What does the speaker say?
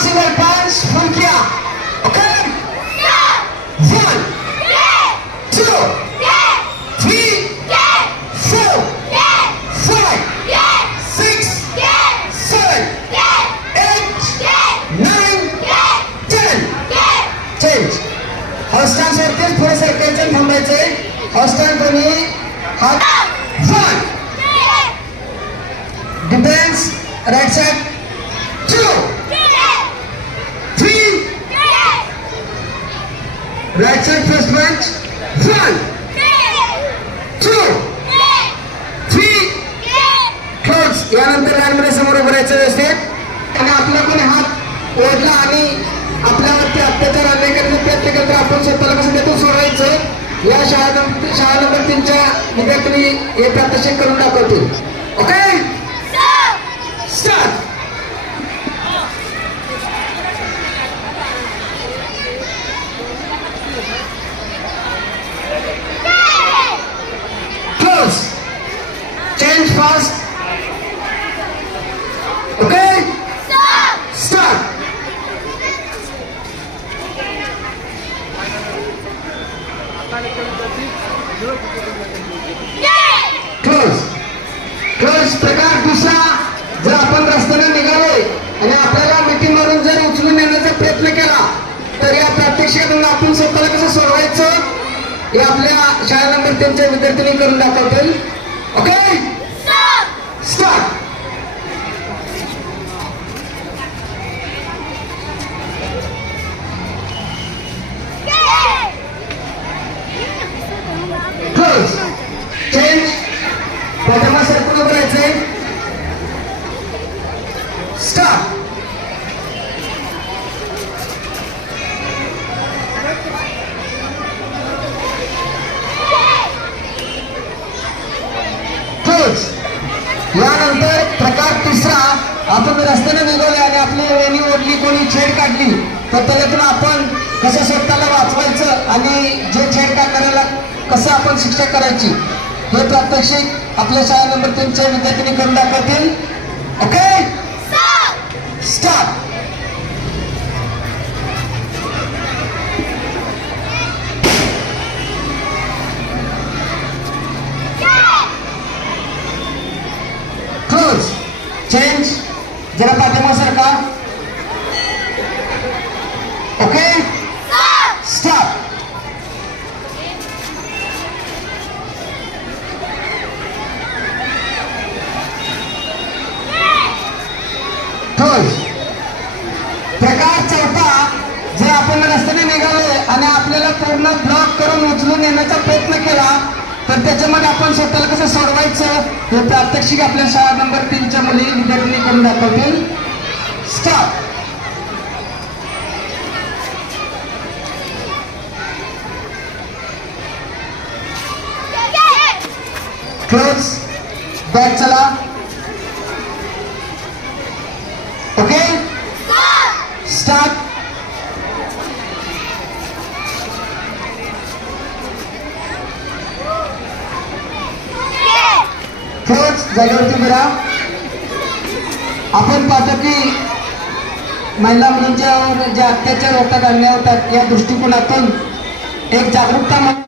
Possible पांच full KIA okay one two three four five six seven eight nine ten change हॉस्टान वरतीच पुढे सरकायचं आणि थांबायचंय हॉस्टान कोणी हात one defence right side Right side first पंच One. Two. Three. Close. यानंतर लाईनमध्ये समोर उभारायचं असते आणि आपला कोणी हात ओढला आणि आपल्यावरती अत्याचार अन्याय करण्याचा प्रयत्न केला तर आपण स्वतःला कसं त्यातून सोडवायचं या शाळा शाळा नंबर तीनच्या विद्यार्थ्यांनी हे प्रात्यक्षिक करून दाखवतील okay start close change fast okay start close close प्रकार दुसरा जर आपण रस्त्याने निघालोय आणि आपल्याला मिटिंग मारून जर उचलून नेण्याचा प्रयत्न केला तर या प्रात्यक्षिकातून आपण स्वतःला कसं सोडवायचं? हे आपल्या शाळा नंबर त्यांच्या विद्यार्थ्यांनी करून दाखवतील. क्लोज यानंतर प्रकार तिसरा आपण रस्त्याने निघाले आणि आपली वेणी ओढली कोणी छेड काढली तर त्याच्यातून आपण कसं स्वतःला वाचवायचं आणि जे छेड काढणाऱ्याला कसं आपण शिक्षा करायची हे प्रात्यक्षिक आपल्या शाळा नंबर तीनच्या विद्यार्थ्यांनी करून दाखवतील. ओके स्टार्ट जरा पाठिंबा सरकार ओके? स्टार्ट क्लोज प्रकार चौथा जर आपण रस्त्याने निघाले आणि आपल्याला पूर्ण ब्लॉक करून उचलून येण्याचा प्रयत्न केला तर त्याच्यामध्ये आपण स्वतःला कसं सोडवायचं हे प्रात्यक्षिक आपल्या शाळा नंबर तीनच्या मुली विद्यार्थ्यांनी करून दाखवतील. स्टॉप क्लोज बॅक चला. ओके स्टार्ट क्लोज जागेवरती उभे आपण पाहतो की महिला मुलींच्यावर जे अत्याचार होतात अन्याय होतात या दृष्टिकोनातून एक जागरूकता